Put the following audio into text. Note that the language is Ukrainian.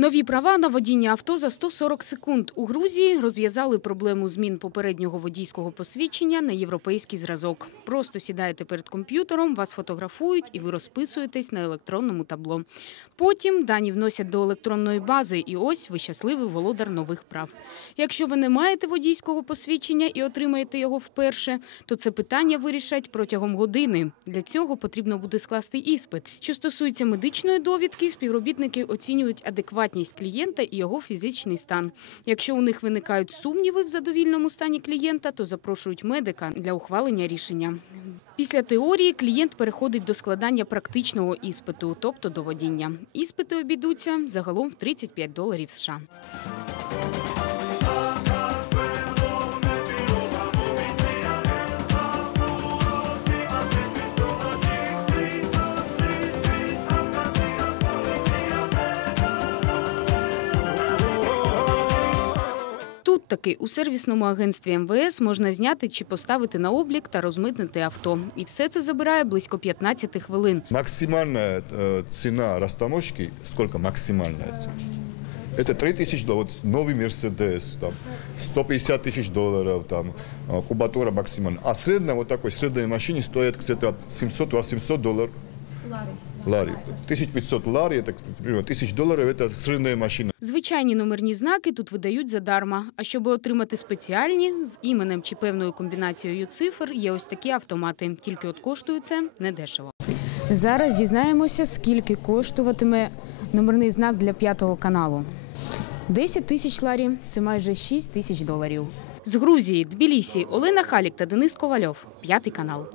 Нові права на водіння авто за 140 секунд. У Грузії розв'язали проблему змін попереднього водійського посвідчення на європейський зразок. Просто сідаєте перед комп'ютером, вас фотографують і ви розписуєтесь на електронному табло. Потім дані вносять до електронної бази, і ось ви щасливий володар нових прав. Якщо ви не маєте водійського посвідчення і отримаєте його вперше, то це питання вирішать протягом години. Для цього потрібно буде скласти іспит. Що стосується медичної довідки, співробітники оцінюють адекватність клієнта і його фізичний стан. Якщо у них виникають сумніви в задовільному стані клієнта, то запрошують медика для ухвалення рішення. Після теорії клієнт переходить до складання практичного іспиту, тобто до водіння. Іспити обійдуться загалом в 35 доларів США. таки у сервісному агентстві МВС можна зняти чи поставити на облік та розмитнити авто. І все це забирає близько 15 хвилин. Максимальная э, цена растаможки, сколько максимальная цена? Это 3 тысячи долларов, вот новый Мерседес, там, 150 тысяч долларов, там, э, кубатура максимальная. А средняя вот такой средней машине стоит где-то 700-800 долларов. Лари. 1500 лари, это примерно 1000 долларов, это средняя машина. Звичайні номерні знаки тут видають задарма. А щоб отримати спеціальні з іменем чи певною комбінацією цифр, є ось такі автомати. Тільки от коштує це недешево. Зараз дізнаємося, скільки коштуватиме номерний знак для п'ятого каналу. 10 тисяч ларі – це майже 6 тисяч доларів. З Грузії, Тбілісі, Олена Халік та Денис Ковальов. П'ятий канал.